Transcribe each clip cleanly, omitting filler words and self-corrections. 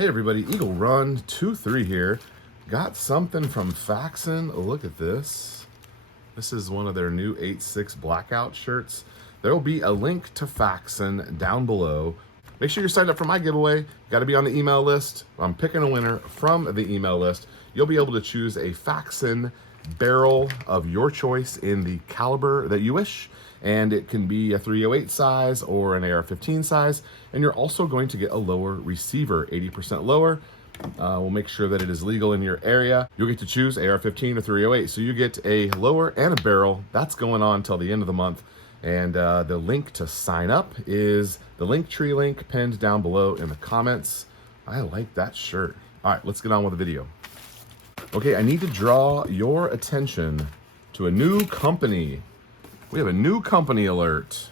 Hey everybody, Eaglerun23 here. Got something from Faxon. Look at this. This is one of their new 8.6 blackout shirts. There will be a link to Faxon down below. Make sure you're signed up for my giveaway. Got to be on the email list. I'm picking a winner from the email list. You'll be able to choose a Faxon barrel of your choice in the caliber that you wish. And it can be a .308 size or an AR-15 size. And you're also going to get a lower receiver, 80% lower. We'll make sure that it is legal in your area. You'll get to choose AR-15 or .308. So you get a lower and a barrel. That's going on till the end of the month. And the link to sign up is the Linktree link pinned down below in the comments. I like that shirt. All right, let's get on with the video. Okay, I need to draw your attention to a new company. We have a new company alert.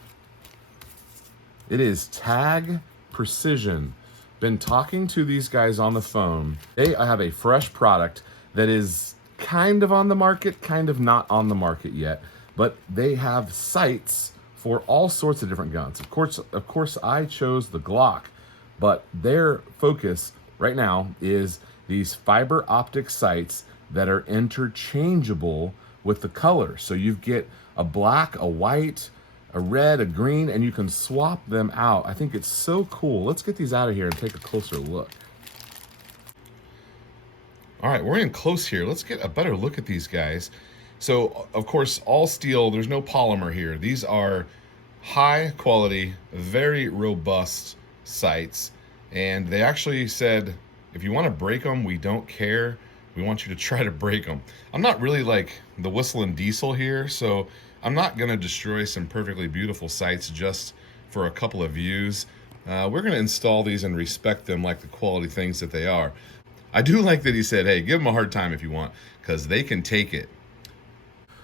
It is Tag Precision. Been talking to these guys on the phone. Today I have a fresh product that is kind of on the market, kind of not on the market yet, but they have sights for all sorts of different guns. Of course, I chose the Glock, but their focus right now is these fiber optic sights that are interchangeable with the color. So you get a black, a white, a red, a green, and you can swap them out. I think it's so cool. Let's get these out of here and take a closer look. All right, we're in close here. Let's get a better look at these guys. So, of course, all steel, there's no polymer here. These are high quality, very robust sights. And they actually said, if you want to break them, we don't care. We want you to try to break them. I'm not really like the whistling diesel here, so I'm not going to destroy some perfectly beautiful sights just for a couple of views. We're going to install these and respect them like the quality things that they are. I do like that he said, hey, give them a hard time if you want, because they can take it.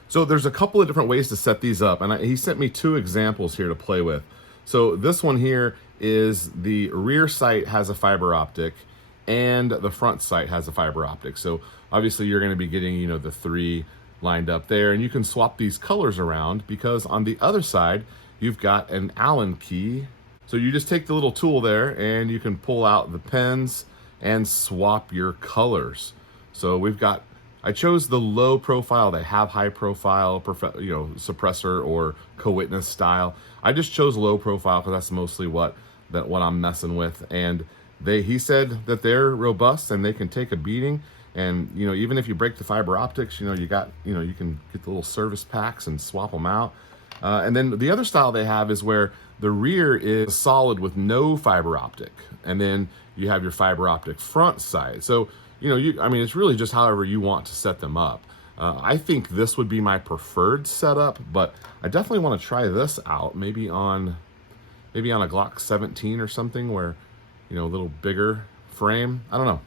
So there's a couple of different ways to set these up, and he sent me two examples here to play with. So this one here is the rear sight has a fiber optic, and the front sight has a fiber optic. So obviously you're going to be getting, you know, the three lined up there, and you can swap these colors around because on the other side you've got an Allen key. So you just take the little tool there and you can pull out the pens and swap your colors. So we've got, I chose the low profile. They have high profile, suppressor or co-witness style. I just chose low profile because that's mostly what I'm messing with. And he said that they're robust and they can take a beating. And even if you break the fiber optics, you can get the little service packs and swap them out. And then the other style they have is where the rear is solid with no fiber optic, and then you have your fiber optic front side. So it's really just however you want to set them up. I think this would be my preferred setup, but I definitely want to try this out. Maybe on a Glock 17 or something where, a little bigger frame. I don't know.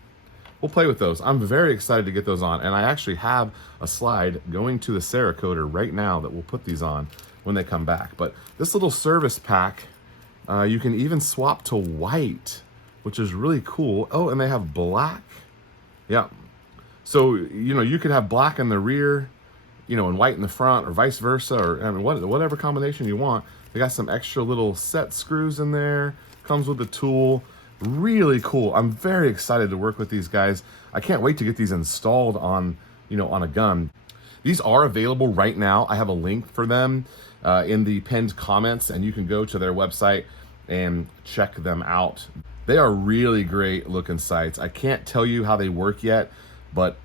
We'll play with those. I'm very excited to get those on, and I actually have a slide going to the Cerakoter right now that we'll put these on when they come back. But this little service pack, you can even swap to white, which is really cool. Oh, and they have black. Yeah. So, you could have black in the rear, and white in the front, or vice versa, or whatever combination you want. They got some extra little set screws in there. Comes with the tool. Really cool. I'm very excited to work with these guys. I can't wait to get these installed on a gun. These are available right now. I have a link for them in the pinned comments, and you can go to their website and check them out. They are really great looking sights. I can't tell you how they work yet, but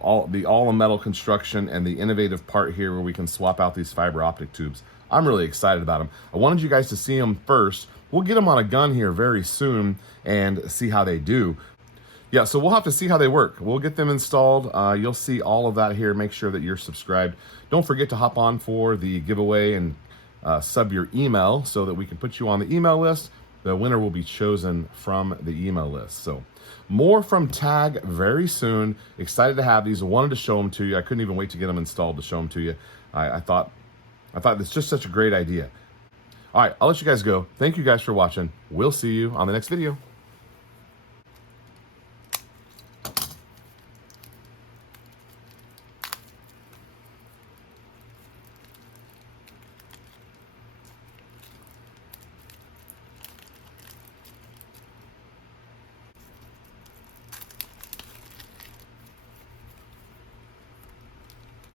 all the metal construction and the innovative part here where we can swap out these fiber optic tubes. I'm really excited about them. I wanted you guys to see them first. We'll get them on a gun here very soon and see how they do. Yeah, so we'll have to see how they work. We'll get them installed. You'll see all of that here. Make sure that you're subscribed. Don't forget to hop on for the giveaway and sub your email so that we can put you on the email list. The winner will be chosen from the email list. So more from Tag very soon. Excited to have these. I wanted to show them to you. I couldn't even wait to get them installed to show them to you. I thought it's just such a great idea. All right, I'll let you guys go. Thank you guys for watching. We'll see you on the next video.